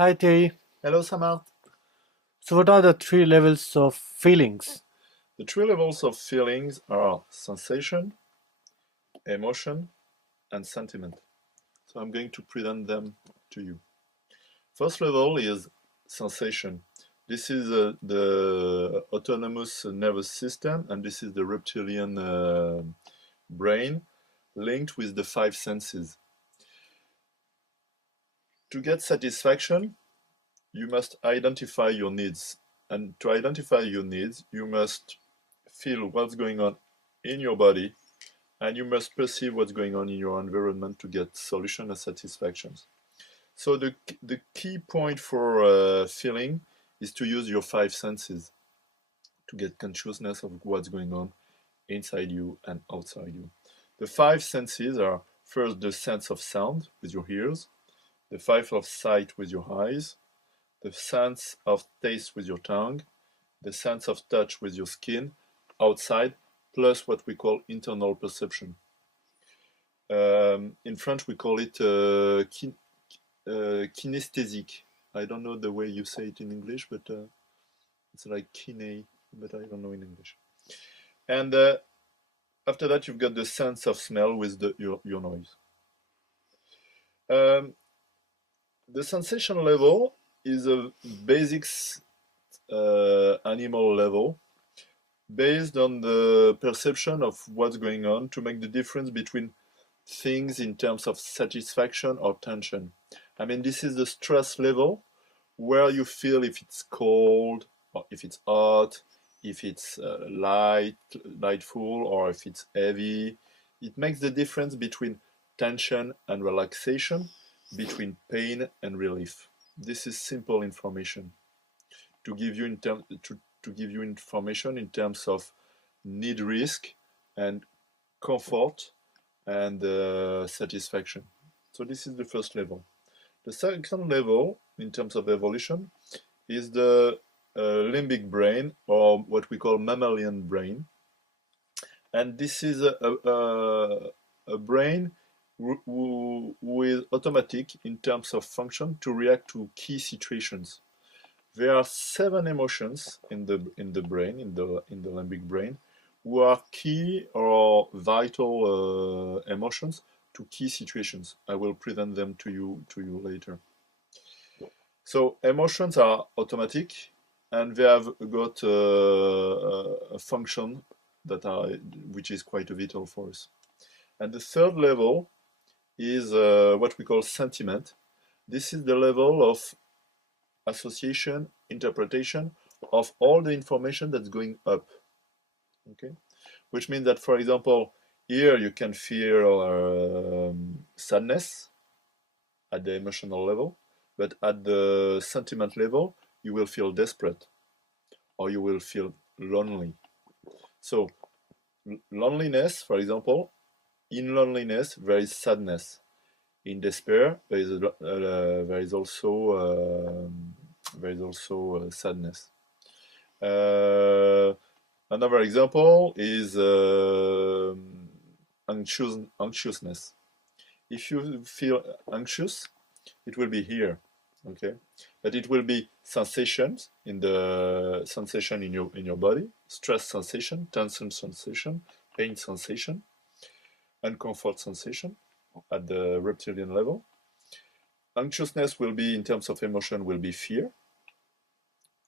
Hi Thierry. Hello, Samar. So, what are the three levels of feelings? The three levels of feelings are sensation, emotion, and sentiment. So I'm going to present them to you. First level is sensation. This is the autonomous nervous system, and this is the reptilian brain linked with the five senses. To get satisfaction, you must identify your needs. And to identify your needs, you must feel what's going on in your body and you must perceive what's going on in your environment to get solution and satisfactions. So the key point for feeling is to use your five senses to get consciousness of what's going on inside you and outside you. The five senses are first the sense of sound with your ears, the five of sight with your eyes, the sense of taste with your tongue, the sense of touch with your skin outside, plus what we call internal perception. In French, we call it kinesthetic. I don't know the way you say it in English, but it's like kine, but I don't know in English. And after that, you've got the sense of smell with your noise. Um, the sensation level is a basic animal level based on the perception of what's going on to make the difference between things in terms of satisfaction or tension. I mean, this is the stress level where you feel if it's cold or if it's hot, if it's lightful or if it's heavy. It makes the difference between tension and relaxation, between pain and relief. This is simple information to give you to give you information in terms of need risk and comfort and satisfaction. So this is the first level. The second level, in terms of evolution, is the limbic brain, or what we call mammalian brain. And this is a brain who is automatic in terms of function to react to key situations. There are seven emotions in the brain, in the limbic brain, who are key or vital emotions to key situations. I will present them to you later. So emotions are automatic, and they have got a function which is quite vital for us. And the third level is what we call sentiment. This is the level of association, interpretation of all the information that's going up. Okay, which means that, for example, here you can feel sadness at the emotional level, but at the sentiment level, you will feel desperate or you will feel lonely. So, loneliness, for example, in loneliness, there is sadness. In despair, there is also sadness. Uh, Another example is anxiousness. If you feel anxious, it will be here, okay? But it will be sensations in the sensation in your body, stress sensation, tension sensation, pain sensation, uncomfort sensation at the reptilian level. Anxiousness will be, in terms of emotion, will be fear,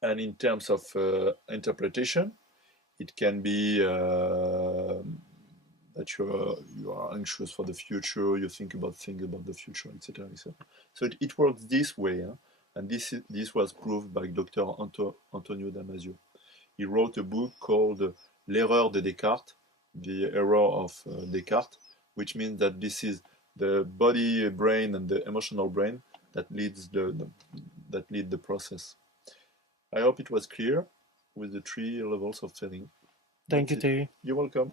and in terms of interpretation, it can be that you are anxious for the future, you think about things about the future, etc., etc. So it works this way, huh? And this was proved by Dr. Antonio Damasio. He wrote a book called L'erreur de Descartes, the error of Descartes, which means that this is the body brain and the emotional brain that that lead the process. I hope it was clear with the three levels of feeling. Thank That's you, it. Thierry. You're welcome.